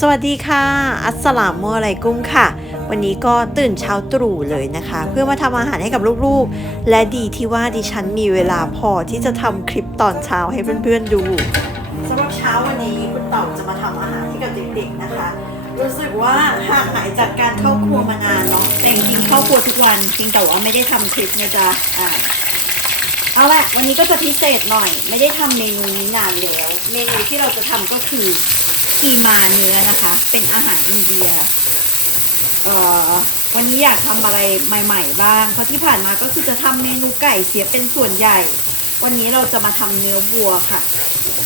สวัสดีค่ะ อัสลามุอะลัยกุมค่ะ วันนี้ก็ตื่นเช้าตรู่เลยนะคะ เพื่อมาทำอาหารให้กับลูกๆ และดีที่ว่าดิฉันมีเวลาพอที่จะทำคลิปตอนเช้าให้เพื่อนๆดูสำหรับเช้าวันนี้คุณเต่าจะมาทำอาหารให้กับเด็กๆนะคะ รู้สึกว่าห่างหายจากการเข้าครัวมานานเนาะแต่จริงๆเข้าครัวทุกวันเพียงแต่ว่าไม่ได้ทำคลิปนะจ๊ะอ่าเอาละวันนี้ก็จะพิเศษหน่อย ไม่ได้ทำเมนูนี้นานแล้ว เมนูที่เราจะทำก็คือ คีมาเนื้อนะคะ เป็นอาหารอินเดียเอ่อวันนี้อยากทำอะไรใหม่ ๆ บ้าง เพราะที่ผ่านมาก็คือจะทำเมนูไก่เสียเป็นส่วนใหญ่ วันนี้เราจะมาทำเนื้อวัวค่ะ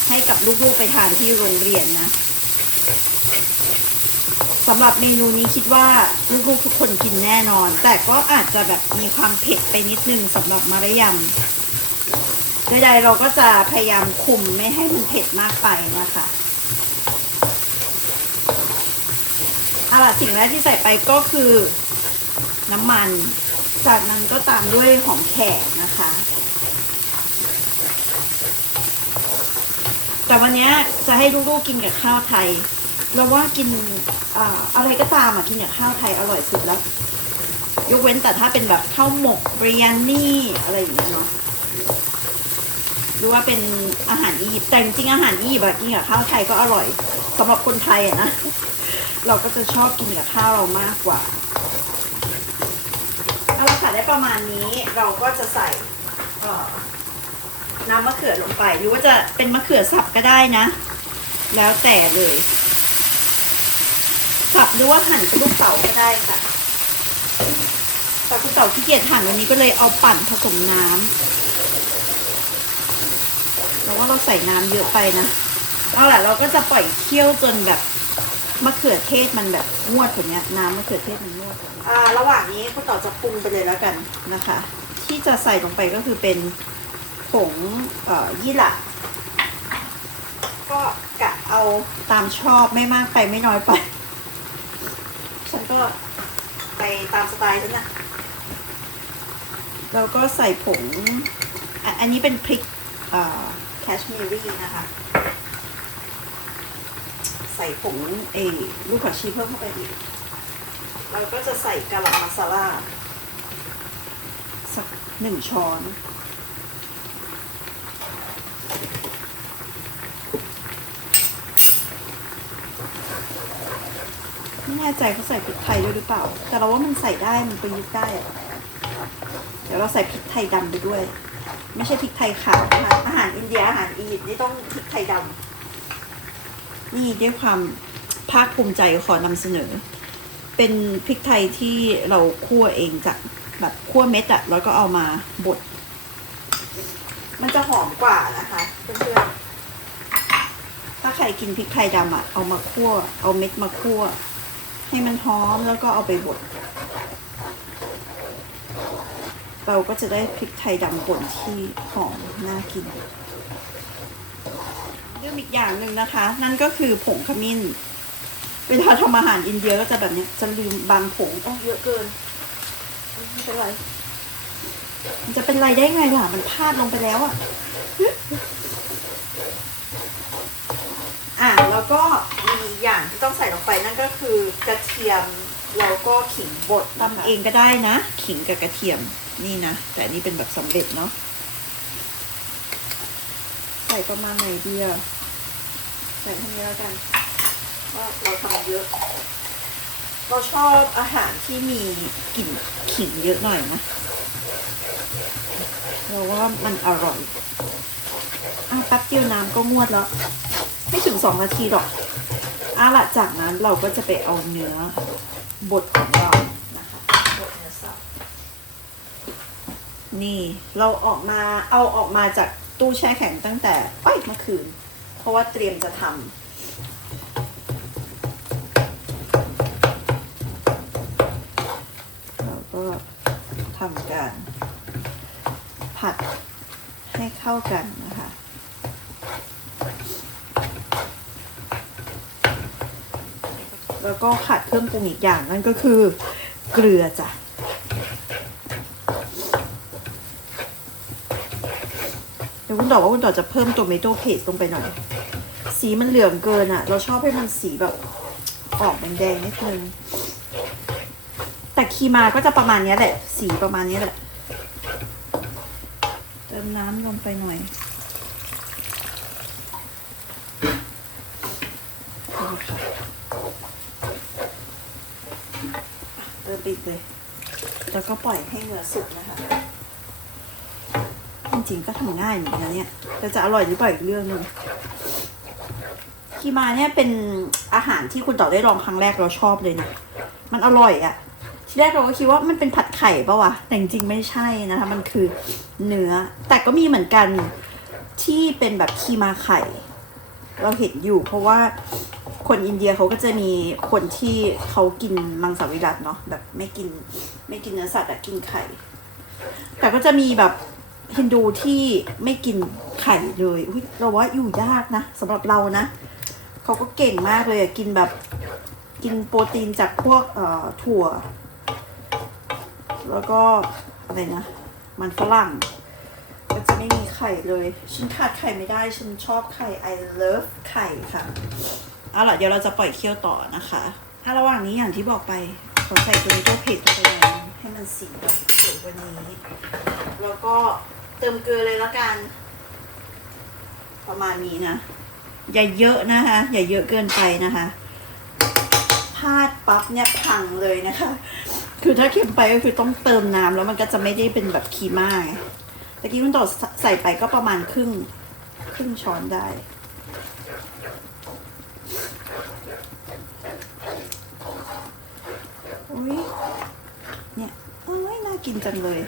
ให้กับลูกๆไปทานที่โรงเรียนนะสำหรับเมนูนี้คิดว่าลูกๆทุกคนกินแน่นอน แต่ก็อาจจะแบบมีความเผ็ดไปนิดนึงสำหรับมารยำใดๆเราก็จะพยายามคุมไม่ให้มันเผ็ดมากไปนะคะเอา ล่ะสิ่งแรกที่ใส่ไปก็คือน้ำมัน จากนั้นก็ตามด้วยหอมแขกนะคะ แต่วันนี้จะให้ลูกๆกินกับข้าวไทยเราว่ากินออะไรก็ตามอะกินกับข้าวไทยอร่อยสุดแล้ว ยกเว้นแต่ถ้าเป็นแบบข้าวหมกเบริยานี่อะไรอย่างเงี้ยเนาะหรือว่าเป็นอาหารอียิปต์แต่จริงอาหารอียิปต์กินกับข้าวไทยก็อร่อยสำหรับคนไทยอะนะ เราก็จะชอบกินกับข้าวเรามากกว่าเอาละค่ะได้ประมาณนี้เราก็จะใส่น้ำมะเขือลงไป หรือว่าจะเป็นมะเขือสับก็ได้นะ แล้วแต่เลย สับหรือว่าหั่นเป็นลูกเต๋าก็ได้ค่ะแต่คุณเต๋าขี้เกียจหั่นวันนี้ก็เลยเอาปั่นผสมน้ำแต่ว่าเราใส่น้ำเยอะไปนะเอาล่ะเราก็จะปล่อยเคี่ยวจนแบบ มะเขือเทศมันแบบงวดแบบเนี้ยน้ำมะเขือเทศมันงวดอ่าระหว่างนี้คุณต่อจะปรุงไปเลยแล้วกันนะคะ ที่จะใส่ลงไปก็คือเป็นผงเอ่อยี่หร่าก็กะเอาตามชอบไม่มากไปไม่น้อยไป ฉันก็ไปตามสไตล์ฉันนะแล้วก็ใส่ผง อันนี้เป็นพริกแคชเมอรี่นะคะ ส่ผงเอลูกผักชีเพิ่มเข้าไปอีกเราก็จะใส่กะหล่ำมัสลาสักหนึ่งช้อนไม่แน่ใจเขาใส่พริกไทยด้วยหรือเปล่า แต่เราว่ามันใส่ได้มันประยุกต์ได้อะเดี๋ยวเราใส่พริกไทยดำไปด้วย ไม่ใช่พริกไทยขาวนะคะอาหารอินเดียอาหารอียิปต์นี่ต้องพริกไทยดำ นี่ด้วยความภาคภูมิใจขอนำเสนอ เป็นพริกไทยที่เราคั่วเองจากแบบคั่วเม็ดอะแล้วก็เอามาบด มันจะหอมกว่านะคะเพื่อนๆถ้าใครกินพริกไทยดำอะเอามาคั่ว เอาเม็ดมาคั่ว ให้มันหอมแล้วก็เอาไปบด เราก็จะได้พริกไทยดำป่นที่หอมน่ากินเรื่ อีกอย่างหนึ่งนะคะ นั่นก็คือผงขมิ้น เวลาทำอาหารอินเดียก็จะแบบนี้จะลืมบางผงต้องเยอะเกินไม่เป็นไรมันจะเป็นไรได้ไงล่ะ มันพลาดลงไปแล้วอะ อะ แล้วก็มีอีกอย่างที่ต้องใส่ลงไปนั่นก็คือกระเทียมแล้วก็ขิงบดทำเองก็ได้นะ ขิงกับกระเทียมนี่นะ แต่นนี่เป็นแบบสำเร็จเนาะใส่ประมาณไหนดีอะ ใส่เท่านี้แล้วกันว่าเราทำเยอะ เราชอบอาหารที่มีกลิ่นขิงเยอะหน่อยนะเราว่ามันอร่อยอะแป๊บเดียวน้ำก็งวดแล้ว ไม่ถึงสองนาทีหรอกอะละจากนั้นเราก็จะไปเอาเนื้อบดของเรานะคะบดเนื้อสับนี่เราออกมาเอาออกมาจากตู้แช่แข็งตั้งแต่เอ้ยเมื่อคืน เพราะว่าเตรียมจะทำเราก็ทำการ ผัดให้เข้ากันนะคะ แล้วก็ขาดเครื่องปรุงอีกอย่างนั่นก็คือเกลือจ้ะ เดี๋ยวคุณต่อว่าคุณต่อจะเพิ่มโตเมโต้เพสลงไปหน่อย สีมันเหลืองเกินอะ่ะ เราชอบให้มันสีแบบออกแดงๆนิดนึง แต่คีมาก็จะประมาณนี้แหละ สีประมาณนี้แหละ เติมน้ำลงไปหน่อยเติมปิดเลย แล้วก็ปล่อยให้เนื้อสุกนะคะ ริงๆก็ทำง่ายเหมือนกันเนี่ยแต่จะอร่อยหรือเปล่าอีกเรื่องหนึงคีมาเนี่ยเป็นอาหารที่คุณต่อได้ลองครั้งแรกเราชอบเลยนะมันอร่อยอะทีแรกเราก็คิดว่ามันเป็นผัดไข่ปะวะแต่จริงๆไม่ใช่นะคะ มันคือเนื้อ แต่ก็มีเหมือนกันที่เป็นแบบคีมาไข่ เราเห็นอยู่ เพราะว่าคนอินเดียเขาก็จะมีคนที่เขากินมังสวิรัตเนาะแบบไม่กินไม่กินเนื้อสัตว์อะกินไข่ แต่ก็จะมีแบบ ฮินดูที่ไม่กินไข่เลยเราว่าอยู่ยากนะสำหรับเรานะเขาก็เก่งมากเลยอะกินแบบกินโปรตีนจากพวกถั่ว แล้วก็อะไรนะ มันฝรั่ง ก็จะไม่มีไข่เลย ฉันขาดไข่ไม่ได้ ฉันชอบไข่ I love ไข่ค่ะเอาล่ะเดี๋ยวเราจะปล่อยเคี่ยวต่อนะคะถ้าระหว่างนี้อย่างที่บอกไปขอใส่ตัวนี้ตัวเผ็ดไปหน่อยให้มันสีแบบสวยกว่านี้ แล้วก็ เติมเกลือเลยละกัน ประมาณนี้นะ อย่าเยอะนะคะ อย่าเยอะเกินไปนะคะพลาดปั๊บเนี่ยพังเลยนะคะ คือถ้าเค็มไปก็คือต้องเติมน้ำแล้วมันก็จะไม่ได้เป็นแบบคีม่าตะกี้คุณต่อใส่ไปก็ประมาณครึ่งครึ่งช้อนได้อุ้ยเนี่ยโอ้ยน่ากินจังเลย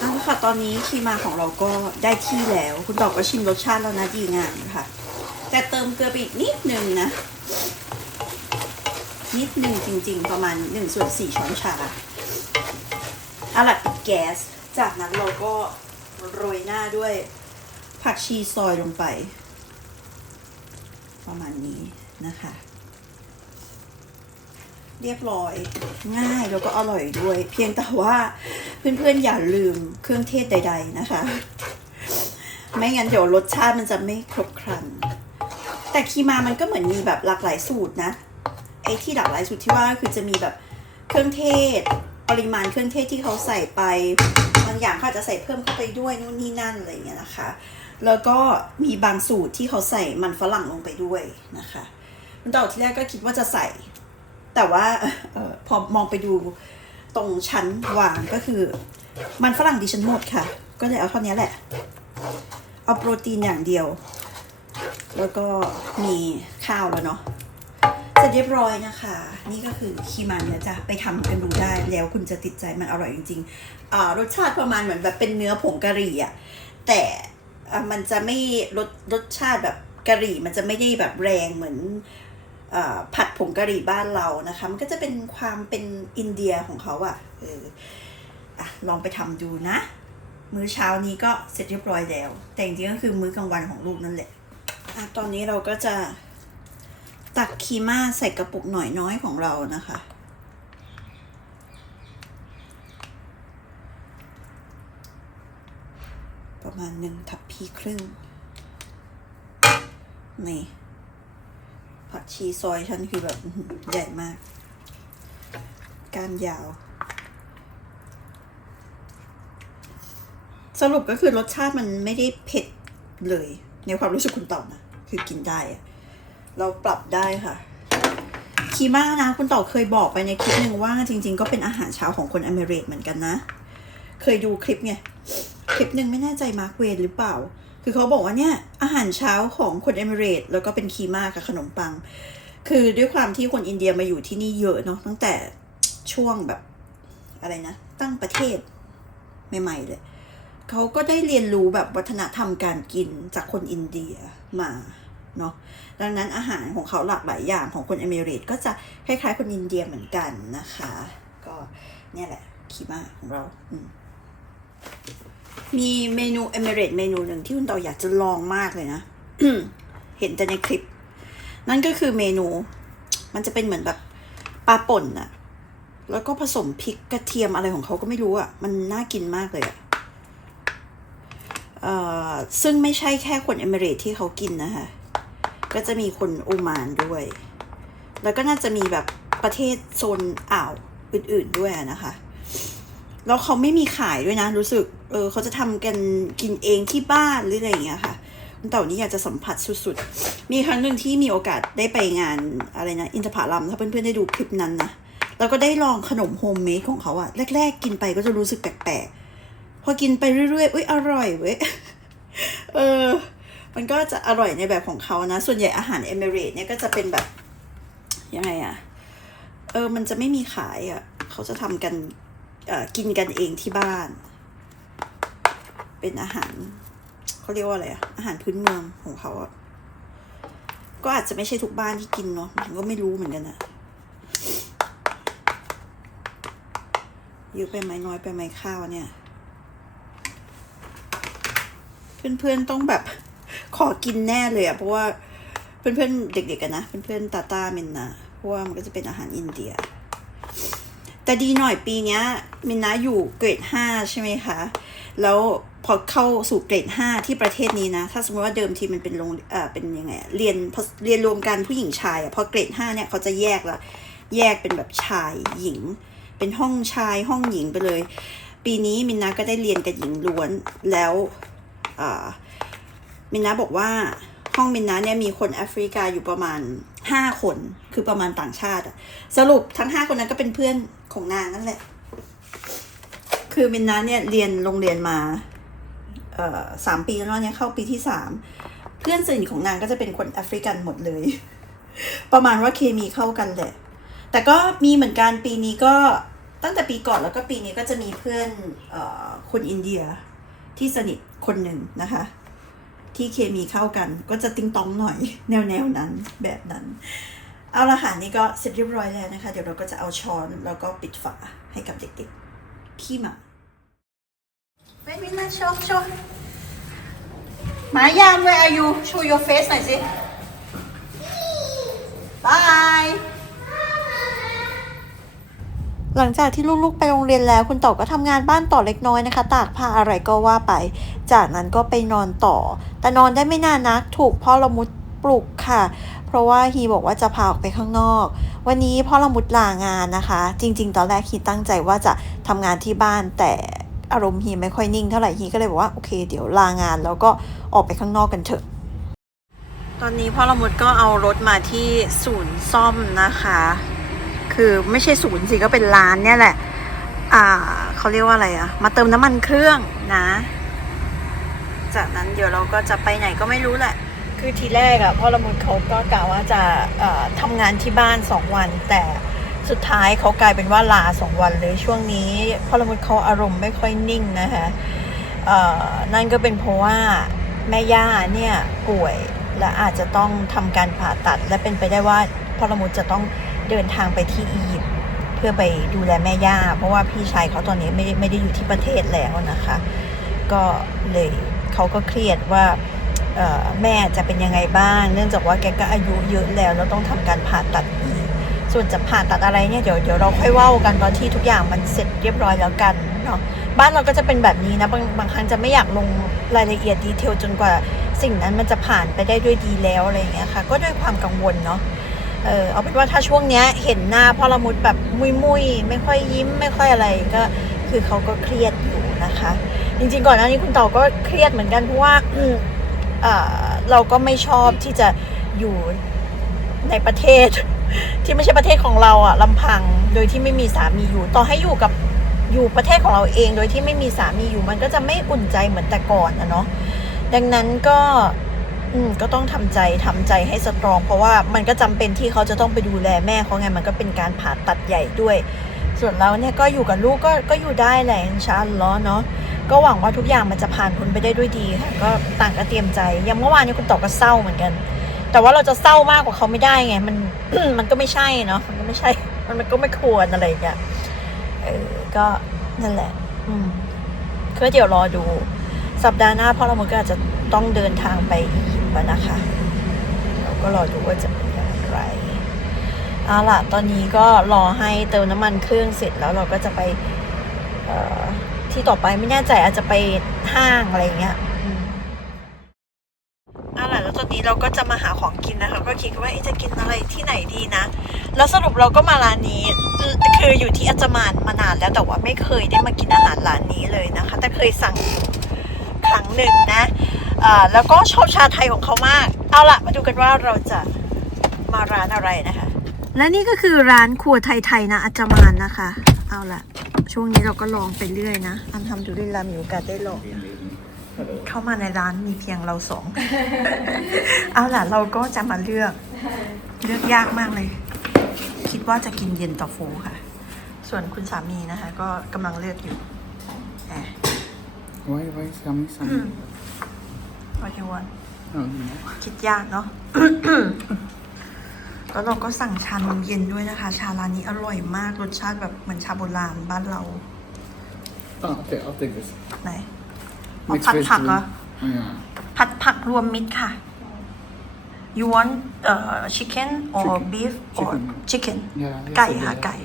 เอาละ ค่ะ ตอนนี้คีมาของเราก็ได้ที่แล้ว คุณดอกก็ชิมรสชาติแล้วนะดีงามค่ะ แต่เติมเกลือไปอีกนิดนึงนะ นิดนึงจริง ๆ ประมาณ1ส่วน4ช้อนชาเอาละปิดแก๊ส จากนั้นเราก็โรยหน้าด้วยผักชีซอยลงไป ประมาณนี้นะคะ เรียบร้อยง่ายแล้วก็อร่อยด้วย เพียงแต่ว่าเพื่อนๆอย่าลืมเครื่องเทศใด ๆนะคะ ไม่งั้นเดี๋ยวรสชาติมันจะไม่ครบครัน แต่คีมามันก็เหมือนมีแบบหลากหลายสูตรนะไอ้ที่หลากหลายสูตรที่ว่าคือจะมีแบบเครื่องเทศ ปริมาณเครื่องเทศที่เขาใส่ไปบางอย่างเขาอาจจะใส่เพิ่มเข้าไปด้วยนู่นนี่นั่นอะไรอย่างเงี้ยนะคะ แล้วก็มีบางสูตรที่เขาใส่มันฝรั่งลงไปด้วยนะคะมันตอนที่แรกก็คิดว่าจะใส่ แต่ว่าออพอมองไปดูตรงชั้นวางก็คือ มันฝรั่งดิฉันหมดค่ะ ก็เลยเอาเท่านี้แหละ เอาโปรตีนอย่างเดียว แล้วก็มีข้าวแล้วเนาะเสร็จเรียบร้อยนะคะ นี่ก็คือคีมันเนี่ยจะไปทำกันดูได้แล้วคุณจะติดใจมันอร่อยจริงๆรสชาติประมาณเหมือนแบบเป็นเนื้อผงกะหรี่อะแต่มันจะไม่รสรสชาติแบบกะหรี่มันจะไม่ได้แบบแรงเหมือน ผัดผงกะหรี่บ้านเรานะคะ มันก็จะเป็นความเป็นอินเดียของเขาอะเอออะลองไปทำดูนะ มื้อเช้านี้ก็เสร็จเรียบร้อยแล้ว แต่จริงๆก็คือมื้อกลางวันของลูกนั่นแหละอะตอนนี้เราก็จะตักคีม่าใส่กระปุกหน่อยน้อยของเรานะคะประมาณหนึ่งทัพพีครึ่งนี่ ผักชีซอยฉันคือแบบใหญ่มากก้านยาว สรุปก็คือรสชาติมันไม่ได้เผ็ดเลย ในความรู้สึกคุณต่อนะคือกินได้ เราปรับได้ค่ะคีม่านะ คุณต่อเคยบอกไปในคลิปหนึ่งว่าจริง ๆ ก็เป็นอาหารเช้าของคนอเมริกเหมือนกันนะ เคยดูคลิปไง คลิปหนึ่งไม่แน่ใจมาร์คเวนหรือเปล่า คือเขาบอกว่าเนี่ยอาหารเช้าของคนเอเมริกแล้วก็เป็นคีม่ากับขนมปัง คือด้วยความที่คนอินเดียมาอยู่ที่นี่เยอะเนาะตั้งแต่ช่วงแบบอะไรนะ ตั้งประเทศใหม่ๆเลยเขาก็ได้เรียนรู้แบบวัฒนธรรมการกินจากคนอินเดียมาเนาะดังนั้นอาหารของเขาหลากหลายอย่างของคนเอเมริกก็จะคล้ายๆคนอินเดียเหมือนกันนะคะ ก็เนี่ยแหละคีมาของเราอืม มีเมนูเอเมริกเมนูหนึ่งที่คุณต่ออยากจะลองมากเลยนะ เห็นแต่ในคลิป นั่นก็คือเมนู มันจะเป็นเหมือนแบบปลาป่นอะแล้วก็ผสมพริกกระเทียมอะไรของเขาก็ไม่รู้อะมันน่ากินมากเลยอะเอ่อซึ่งไม่ใช่แค่คนเอเมริกที่เขากินนะคะ ก็จะมีคนโอมานด้วย แล้วก็น่าจะมีแบบประเทศโซนอ่าวอื่น ๆด้วยนะคะ แล้วเขาไม่มีขายด้วยนะ รู้สึก เออเขาจะทำกันกินเองที่บ้านหรืออะไรอย่างเงี้ยค่ะคุณเต่านี่อยากจะสัมผัสสุดๆ มีครั้งหนึ่งที่มีโอกาสได้ไปงานอะไรนะ อินทผลัมถ้าเพื่อนๆได้ดูคลิปนั้นนะ แล้วก็ได้ลองขนมโฮมเมดของเขาอะแรก ๆ กินไปก็จะรู้สึกแปลกๆ พอกินไปเรื่อยๆอุ้ยอร่อยเว้ย เออ มันก็จะอร่อยในแบบของเขานะ ส่วนใหญ่อาหารเอมิเรตเนี่ยก็จะเป็นแบบยังไงอะเออ มันจะไม่มีขายอะเขาจะทำกัน กินกันเองที่บ้าน เป็นอาหารเขาเรียกว่าอะไรอะอาหารพื้นเมืองของเขาอะก็อาจจะไม่ใช่ทุกบ้านที่กินเนาะมันก็ไม่รู้เหมือนกันอะเยอะไปไหมน้อยไปไหมข้าวเนี่ย เพื่อนๆต้องแบบขอกินแน่เลยอะเพราะว่าเพื่อนๆเด็กๆกันนะเพื่อนๆตาตาเมนนะเพราะว่ามันก็จะเป็นอาหารอินเดีย แต่ดีหน่อยปีนี้มินนะอยู่เกรดห้าใช่ไหมคะ แล้วพอเข้าสู่เกรดห้าที่ประเทศนี้นะ ถ้าสมมติว่าเดิมทีมันเป็นโรงเอ่อเป็นยังไงเรียนพอเรียนรวมกันผู้หญิงชายอะพอเกรดห้าเนี่ยเขาจะแยกละแยกเป็นแบบชายหญิง เป็นห้องชายห้องหญิงไปเลย ปีนี้มินนะก็ได้เรียนกับหญิงล้วนแล้วอ่ามินนะบอกว่าห้องมินนะเนี่ยมีคนแอฟริกาอยู่ประมาณห้าคนคือประมาณต่างชาติอะสรุปทั้งห้าคนนั้นก็เป็นเพื่อน ของนางนั่นแหละ คือมินนะเนี่ยเรียนโรงเรียนมาเอ่อสามปีแล้วเนอะเนี่ยเข้าปีที่สามเพื่อนสนิทของนางก็จะเป็นคนแอฟริกันหมดเลย ประมาณว่าเคมีเข้ากันแหละ แต่ก็มีเหมือนกันปีนี้ก็ตั้งแต่ปีก่อนแล้วก็ปีนี้ก็จะมีเพื่อนออคนอินเดียที่สนิทคนหนึ่งนะคะ ที่เคมีเข้ากันก็จะติ้งต้องหน่อย แนวแนวนั้นแบบนั้น เอาละค่ะนี่ก็เสร็จเรียบร้อยแล้วนะคะ เดี๋ยวเราก็จะเอาช้อนแล้วก็ปิดฝาให้กับเด็กๆขี้หมาเว้ยมินมาโชว์โชว์หมายาม where are you show your face หน่อยสิ bye หลังจากที่ลูกๆไปโรงเรียนแล้ว คุณต่อก็ทำงานบ้านต่อเล็กน้อยนะคะ ตากผ้าอะไรก็ว่าไป จากนั้นก็ไปนอนต่อ แต่นอนได้ไม่นานนัก ถูกพ่อละมุด ปลุกค่ะ เพราะว่าฮีบอกว่าจะพาออกไปข้างนอก วันนี้พ่อละมุดลางานนะคะ จริง ๆ ตอนแรกฮีตั้งใจว่าจะทำงานที่บ้านแต่อารมณ์ฮีไม่ค่อยนิ่งเท่าไหร่ฮีก็เลยบอกว่าโอเค เดี๋ยวลางานแล้วก็ออกไปข้างนอกกันเถอะ ตอนนี้พ่อละมุดก็เอารถมาที่ศูนย์ซ่อมนะคะ คือไม่ใช่ศูนย์สิก็เป็นร้านเนี่ยแหละ อ่าเขาเรียกว่าอะไรอะมาเติมน้ำมันเครื่องนะ จากนั้นเดี๋ยวเราก็จะไปไหนก็ไม่รู้แหละ คือทีแรกอะพ่อละมุดเขาก็กล่าวว่าจะทำงานที่บ้านสองวัน แต่สุดท้ายเขากลายเป็นว่าลาสองวันเลยช่วงนี้พ่อละมุดเขาอารมณ์ไม่ค่อยนิ่งนะคะนั่นก็เป็นเพราะว่าแม่ย่าเนี่ยป่วยและอาจจะต้องทำการผ่าตัด และเป็นไปได้ว่าพ่อละมุดจะต้องเดินทางไปที่อียิปต์เพื่อไปดูแลแม่ย่า เพราะว่าพี่ชายเขาตอนนี้ไม่ได้ไม่ได้อยู่ที่ประเทศแล้วนะคะ ก็เลยเขาก็เครียดว่า แม่จะเป็นยังไงบ้าง เนื่องจากว่าแกก็อายุเยอะแล้วแล้วต้องทำการผ่าตัดอีกส่วนจะผ่าตัดอะไรเนี่ยเดี๋ยวเดี๋ยวเราค่อยว่ากันตอนที่ทุกอย่างมันเสร็จเรียบร้อยแล้วกันเนาะบ้านเราก็จะเป็นแบบนี้นะบางบางครั้งจะไม่อยากลงรายละเอียดดีเทลจนกว่าสิ่งนั้นมันจะผ่านไปได้ด้วยดีแล้วอะไรอย่างเงี้ยค่ะ ก็ด้วยความกังวลเนาะเออเอาเป็นว่าถ้าช่วงเนี้ยเห็นหน้าพ่อละมุดแบบมุยมุยไม่ค่อยยิ้มไม่ค่อยอะไรก็คือเขาก็เครียดอยู่นะคะ จริงๆก่อนหน้านี้คุณต่าก็เครียดเหมือนกันเพราะว่าอื เราก็ไม่ชอบที่จะอยู่ในประเทศ ที่ไม่ใช่ประเทศของเราอะลำพังโดยที่ไม่มีสามีอยู่ ต่อให้อยู่กับอยู่ประเทศของเราเอง โดยที่ไม่มีสามีอยู่ มันก็จะไม่อุ่นใจเหมือนแต่ก่อนนะเนาะดังนั้นก็อืมก็ต้องทำใจทำใจให้สตรอง เพราะว่ามันก็จำเป็นที่เขาจะต้องไปดูแลแม่เขาไงมันก็เป็นการผ่าตัดใหญ่ด้วย ส่วนเราเนี่ยก็อยู่กับลูกก็ก็อยู่ได้แหละชาอัลลอเนาะ ก็หวังว่าทุกอย่างมันจะผ่านพ้นไปได้ด้วยดีค่ะก็ต่างก็เตรียมใจอย่างเมื่อวานนี้คุณตอบก็เศร้าเหมือนกัน แต่ว่าเราจะเศร้ามากกว่าเขาไม่ได้ไง มันมันก็ไม่ใช่เนาะมันก็ไม่ใช่ มันมันก็ไม่ควรอะไรอย่างเงี้ยเออก็นั่นแหละ อืมก็เดี๋ยวรอดู สัปดาห์หน้าพ่อเรามันก็อาจจะต้องเดินทางไปอียิปต์นะคะเราก็รอดูว่าจะเป็นอย่างไรเอาล่ะ ตอนนี้ก็รอให้เติมน้ำมันเครื่องเสร็จแล้วเราก็จะไป เอ่อ ที่ต่อไปไม่แน่ใจอาจจะไปห้างอะไรอย่างเงี้ยอืมเอาล่ะแล้วตอนนี้เราเราก็จะมาหาของกินนะคะ ก็คิดว่าเอ๊ะจะกินอะไรที่ไหนดีนะ แล้วสรุปเราก็มาร้านนี้ คืออยู่ที่อาจามานมานานแล้วแต่ว่าไม่เคยได้มากินอาหารร้านนี้เลยนะคะ แต่เคยสั่งอยู่ครั้งหนึ่งนะอ่าแล้วก็ชอบชาไทยของเขามาก เอาละมาดูกันว่าเราจะมาร้านอะไรนะคะ และนี่ก็คือร้านครัวไทยๆนะอาจามานนะคะ เอาละ ช่วงนี้เราก็ลองไปเรื่อยนะ อันทำดูดิลามีโอกาสได้ลอง เข้ามาในร้านมีเพียงเราสอง เอาล่ะเราก็จะมาเลือก เลือกยากมากเลย คิดว่าจะกินเย็นต่อโฟค่ะ ส่วนคุณสามีนะคะ ก็กำลังเลือกอยู่แหม Why, why, Sammy, Sammy? ว่าที่วัน No, no. คิดยากเนาะ แล้วเราก็สั่งชานมเย็นด้วยนะคะ ชาร้านนี้อร่อยมาก รสชาติแบบเหมือนชาโบราณบ้านเรา Oh, okay, I'll take this. ไหนเอา Mixed ผัดผักเหรอ vegetable. Oh, yeah. ผัดผักรวมมิตรค่ะ you want uh, chicken or Chicken. beef or Chicken. chicken Yeah, yes, ไก่ I do ค่ะ that. ไก่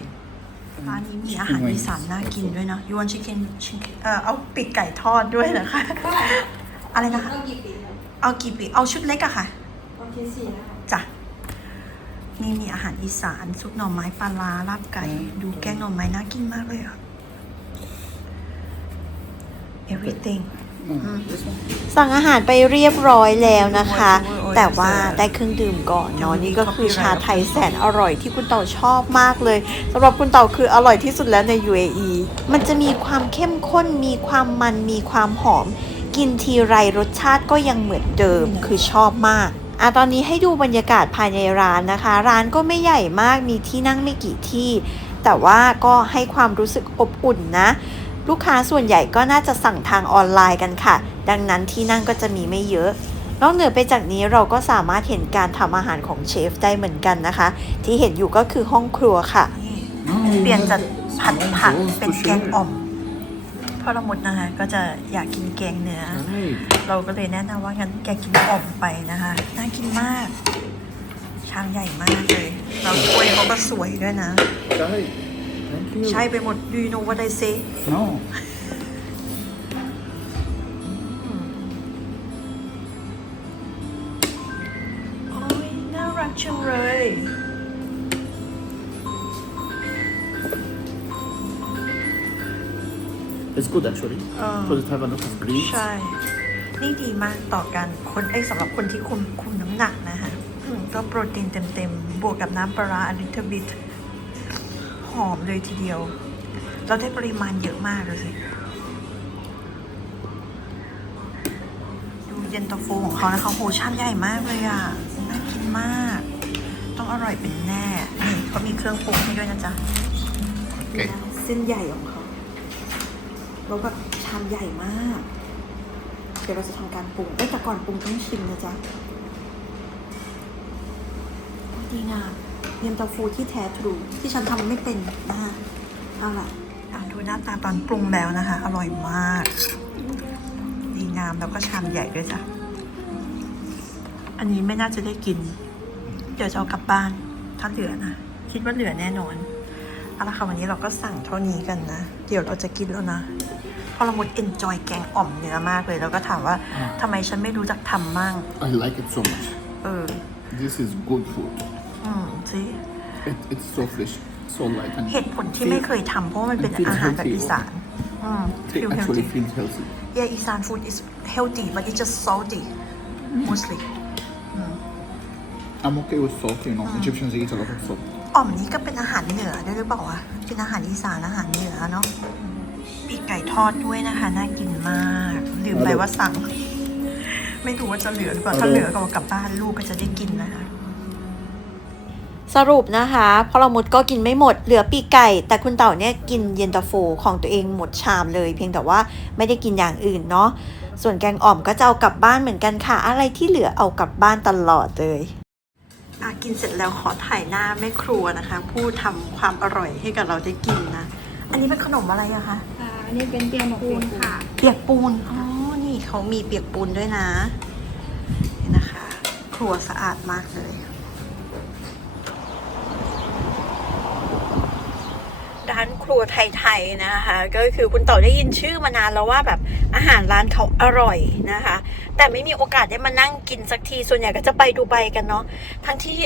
ร้านนี้มีอาหาร Chicken อี wings. สานน่ากินด้วยนะ you want chicken chicken เอ่อเอาปีกไก่ทอดด้วยนะคะ อะไรนะคะ ต้องกี่ปีครับเอากี่ปีกเอาชุดเล็กอะค่ะ โอเคสี่นะคะ จ้ะ นี่มีอาหารอีสานซุปหน่อไม้ปลาร้าลาบไก่ ดูแกงหน่อไม้น่ากินมากเลยอะ everything No, this one. สั่งอาหารไปเรียบร้อยแล้วนะคะ แต่ว่าได้เครื่องดื่มก่อนเนาะนี่ก็คือชาไทยแสนอร่อยที่คุณเต่าชอบมากเลยสำหรับคุณเต่าคืออร่อยที่สุดแล้วใน UAE มันจะมีความเข้มข้นมีความมันมีความหอม กินทีไรรสชาติก็ยังเหมือนเดิมคือชอบมาก อะตอนนี้ให้ดูบรรยากาศภายในร้านนะคะ ร้านก็ไม่ใหญ่มากมีที่นั่งไม่กี่ที่ แต่ว่าก็ให้ความรู้สึกอบอุ่นนะ ลูกค้าส่วนใหญ่ก็น่าจะสั่งทางออนไลน์กันค่ะ ดังนั้นที่นั่งก็จะมีไม่เยอะนอกเหนือไปจากนี้เราก็สามารถเห็นการทำอาหารของเชฟได้เหมือนกันนะคะ ที่เห็นอยู่ก็คือห้องครัวค่ะ เปลี่ยนจากผัดผักเป็นแกงอ่อม พ่อละมุดนะคะก็จะอยากกินแกงเนื้อ Right. เราก็เลยแนะนำว่างั้นแกกินอ่อมไปนะคะน่ากินมาก ชามใหญ่มากเลยเราถ้วยเขาก็สวยด้วยนะ Right. Thank you. ใช่ไปหมด Do you know what I say No. โอ้ยน่ารักจังเลย It's good actually. Oh. Because it have a lot of greens. ใช่ นี่ดีมากต่อการคนไอ้ยสำหรับคนที่คุมคุมน้ำหนักนะคะอืมก็โปรตีนเต็มๆ บวกกับน้ำปลาร้าอลิทบิทหอมเลยทีเดียว เราได้ปริมาณเยอะมากเลยสิ ดูเย็นตาโฟของเขานะคะโหชามใหญ่มากเลยอะ น่ากินมาก ต้องอร่อยเป็นแน่ นี่เขามีเครื่องปรุงให้ด้วยนะจ๊ะ Okay. เส้นใหญ่ของเขา แล้วแบบชามใหญ่มาก เดี๋ยวเราจะทำการปรุงแต่ก่อนปรุงต้องชิมนะจ๊ะดีงามเย็นตาโฟที่แท้ทรูที่ฉันทำไม่เป็นนะคะเอาล่ะอะดูหน้าตาตอนปรุงแล้วนะคะ อร่อยมาก ดีงามแล้วก็ชามใหญ่ด้วยจ้ะ อันนี้ไม่น่าจะได้กิน เดี๋ยวจะเอากลับบ้านถ้าเหลือนะ คิดว่าเหลือแน่นอน เอาละค่ะวันนี้เราก็สั่งเท่านี้กันนะ เดี๋ยวเราจะกินแล้วนะเพราะเราหมดเอนจอยแกงอ่อมเนื้อมากเลย แล้วก็ถามว่าทำไมฉันไม่รู้จักทำมั่ง I like it so much. เออ This is good food. อืมสิ It, it's so fresh, so light, and เหตุผลที่ไม่เคยทำเพราะว่ามันเป็น It feels อาหารแบบ healthy อีสานอืม it feel actually healthy feels healthy. yeah อีสาน food is healthy but it's just salty mostly I'm okay with salt, you know. Egyptians eat a lot of salt. อ่อมนี้ก็เป็นอาหารเหนือด้วยหรือเปล่าวะเป็นอาหารอีสานอาหารเหนือเนาะปีกไก่ทอดด้วยนะคะน่ากินมากลืมไปว่าสั่ง ไม่รู้ว่าจะเหลือหรือเปล่าถ้าเหลือก็เอากลับบ้านลูกก็จะได้กินนะคะสรุปนะคะพอเราหมดก็กินไม่หมดเหลือปีกไก่ แต่คุณเต่าเนี่ยกินเย็นตาโฟของตัวเองหมดชามเลย เพียงแต่ว่าไม่ได้กินอย่างอื่นเนาะส่วนแกงอ่อมก็จะเอากลับบ้านเหมือนกันค่ะ อะไรที่เหลือเอากลับบ้านตลอดเลย อะกินเสร็จแล้วขอถ่ายหน้าแม่ครัวนะคะ ผู้ทำความอร่อยให้กับเราได้กินนะ อันนี้เป็นขนมอะไรอะคะอ่าอันนี้เป็นเปียกปูนค่ะ เปียกปูนอ๋อนี่เขามีเปียกปูนด้วยนะนี่นะคะ ครัวสะอาดมากเลย ได้ ร้านครัวไทยๆนะคะ ก็คือคุณต่อได้ยินชื่อมานานแล้วว่าแบบอาหารร้านเขาอร่อยนะคะ แต่ไม่มีโอกาสได้มานั่งกินสักที ส่วนใหญ่ก็จะไปดูไบกันเนาะทั้งที่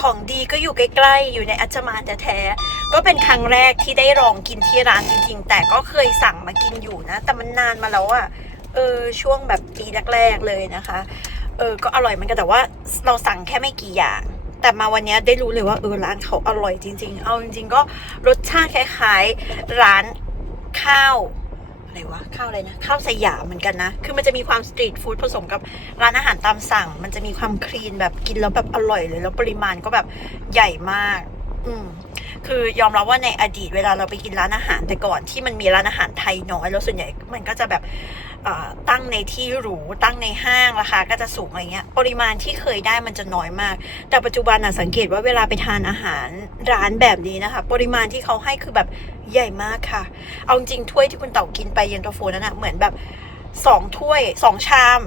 ของดีก็อยู่ใกล้ๆ อยู่ในอัจฉมานแท้ๆก็เป็นครั้งแรกที่ได้ลองกินที่ร้านจริงๆ แต่ก็เคยสั่งมากินอยู่นะ แต่มันนานมาแล้วอะเออช่วงแบบปีแรกๆเลยนะคะเออก็อร่อยเหมือนกันแต่ว่าเราสั่งแค่ไม่กี่อย่าง แต่มาวันนี้ได้รู้เลยว่าเออร้านเขาอร่อยจริง ๆ เอาจริง ๆ ก็รสชาติคล้ายๆร้านข้าวอะไรวะข้าวอะไรนะข้าวสยามเหมือนกันนะ คือมันจะมีความสตรีทฟู้ดผสมกับร้านอาหารตามสั่ง มันจะมีความคลีนแบบกินแล้วแบบอร่อยเลย แล้วปริมาณก็แบบใหญ่มาก อืม คือยอมรับว่าในอดีตเวลาเราไปกินร้านอาหารแต่ก่อนที่มันมีร้านอาหารไทยน้อยแล้วส่วนใหญ่มันก็จะแบบตั้งในที่หรูตั้งในห้างราคาก็จะสูงอะไรเงี้ยปริมาณที่เคยได้มันจะน้อยมาก แต่ปัจจุบันน่ะสังเกตว่าเวลาไปทานอาหารร้านแบบนี้นะคะ ปริมาณที่เขาให้คือแบบใหญ่มากค่ะ เอาจริงถ้วยที่คุณเต่ากินไปเย็นตาโฟนั้นนะเหมือนแบบสองถ้วยสองชาม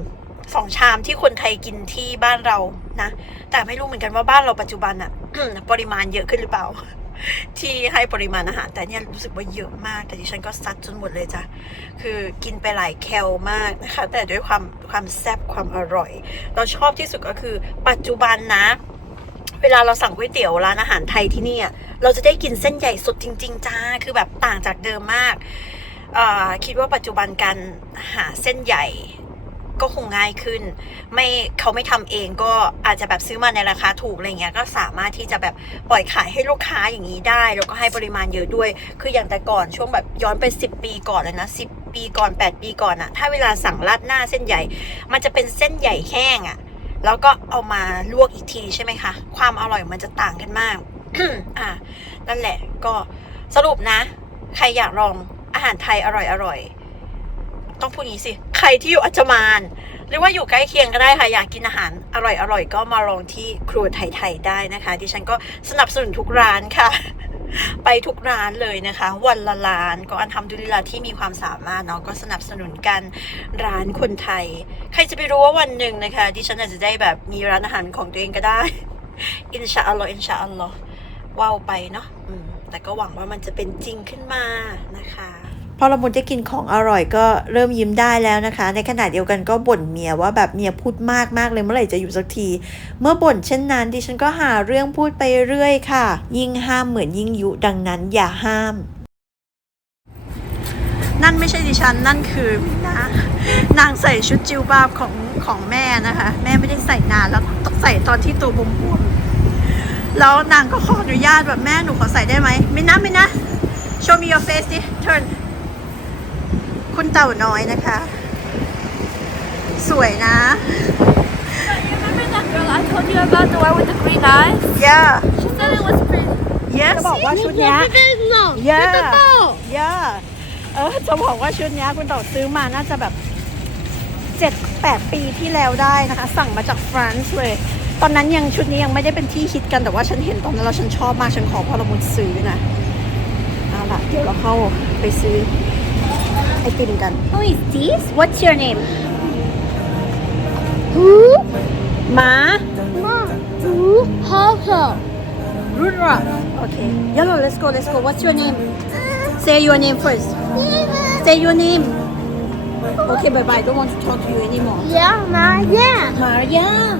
สองชามที่คนไทยกินที่บ้านเรานะ แต่ไม่รู้เหมือนกันว่าบ้านเราปัจจุบันอะปริมาณเยอะขึ้นหรือเปล่า ที่ให้ปริมาณอาหารแต่เนี่ยรู้สึกว่าเยอะมาก แต่ดิฉันก็ซัดจนหมดเลยจ้ะคือกินไปหลายแคลมากนะคะ แต่ด้วยความความแซ่บความอร่อย เราชอบที่สุดก็คือ ปัจจุบันนะ เวลาเราสั่งก๋วยเตี๋ยวร้านอาหารไทยที่นี่เราจะได้กินเส้นใหญ่สดจริง ๆ จ้า คือแบบต่างจากเดิมมากคิดว่าปัจจุบันการหาเส้นใหญ่ ก็คงง่ายขึ้น ไม่เขาไม่ทำเองก็อาจจะแบบซื้อมาในราคาถูกอะไรเงี้ยก็สามารถที่จะแบบปล่อยขายให้ลูกค้าอย่างนี้ได้ แล้วก็ให้ปริมาณเยอะด้วย คืออย่างแต่ก่อนช่วงแบบย้อนไป 10 ปีก่อนเลยนะ10 ปีก่อน 8 ปีก่อนอะถ้าเวลาสั่งราดหน้าเส้นใหญ่ มันจะเป็นเส้นใหญ่แห้งอะแล้วก็เอามาลวกอีกทีใช่ไหมคะ ความอร่อยมันจะต่างกันมากอะนั่นแหละก็สรุปนะ ใครอยากลองอาหารไทยอร่อยอร่อยๆต้องพูดอย่างนี้สิ ใครที่อยู่อัจมานหรือว่าอยู่ใกล้เคียงก็ได้ค่ะ อยากกินอาหารอร่อยอร่อยๆก็มาลองที่ครัวไทยๆได้นะคะ ดิฉันก็สนับสนุนทุกร้านค่ะ ไปทุกร้านเลยนะคะ วันละร้านก็อันทำดุลิลาที่มีความสามารถเนาะก็สนับสนุนกันร้านคนไทย ใครจะไปรู้ว่าวันหนึ่งนะคะ ดิฉันอาจจะได้แบบมีร้านอาหารของตัวเองก็ได้ อินชาอัลลอฮ์อินชาอัลลอฮ์ว้าวไปเนาะแต่ก็หวังว่ามันจะเป็นจริงขึ้นมานะคะ พอละมุนจะกินของอร่อยก็เริ่มยิ้มได้แล้วนะคะ ในขณะเดียวกันก็บ่นเมียว่าแบบเมียพูดมากมากเลยเมื่อไหร่จะอยู่สักที เมื่อบ่นเช่นนั้นดิฉันก็หาเรื่องพูดไปเรื่อยค่ะ ยิ่งห้ามเหมือนยิ่งยุดังนั้นอย่าห้าม นั่นไม่ใช่ดิฉันนั่นคือนานางใส่ชุดจิวบาบของของแม่นะคะ แม่ไม่ได้ใส่นานแล้วต้องใส่ตอนที่ตัวบวมๆแล้วนางก็ขออนุญาตแบบแม่หนูขอใส่ได้ไหมไม่นะไม่นะ show me your face ดิ turn คุณเต่าน้อยนะคะ สวยนะ You remember that girl I told you about the one with the green eyes? yeah She said it was pretty. yes จะบอกว่าชุดเนี้ย yeah yeah เออจะบอกว่าชุดเนี้ยคุณเต่าซื้อมาน่าจะแบบเจ็ดแปดปีที่แล้วได้นะคะ สั่งมาจากฟรานซ์เลย ตอนนั้นยังชุดนี้ยังไม่ได้เป็นที่ฮิตกันแต่ว่าฉันเห็นตอนนั้นแล้วฉันชอบมากฉันขอพอละมุนซื้อนะเอาล่ะเดี๋ยวเราเข้าไปซื้อ ไอติมกัน Who is this? What's your name? หมา Mom. Who? How so? รุ่นรักโอเค yellow let's go let's go what's your name say your name first say your name okay bye bye don't want to talk to you anymore Yeah, Ma. Yeah. Mariam